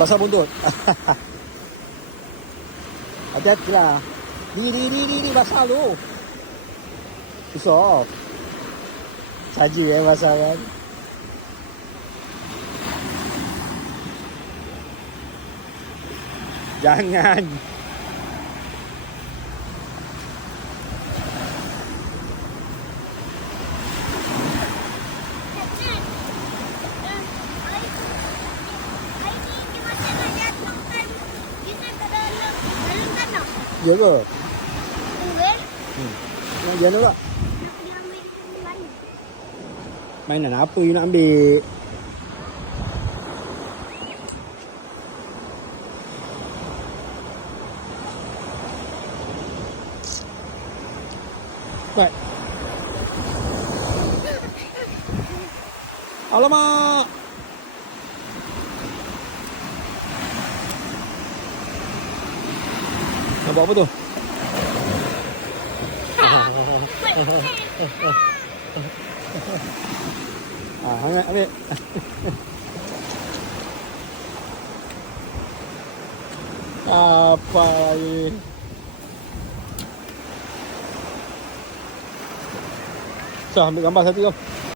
Pasal buntut. Hati-hati lah. Ni basah tu. Susah. Saja basah kan. Jangan. Ya ke? Jangan pula. Mainan apa you nak ambil? Baik. Alamak. Nak buat apa tu? Hangat ambil. Apa lagi? So, ambil gambar satu kau.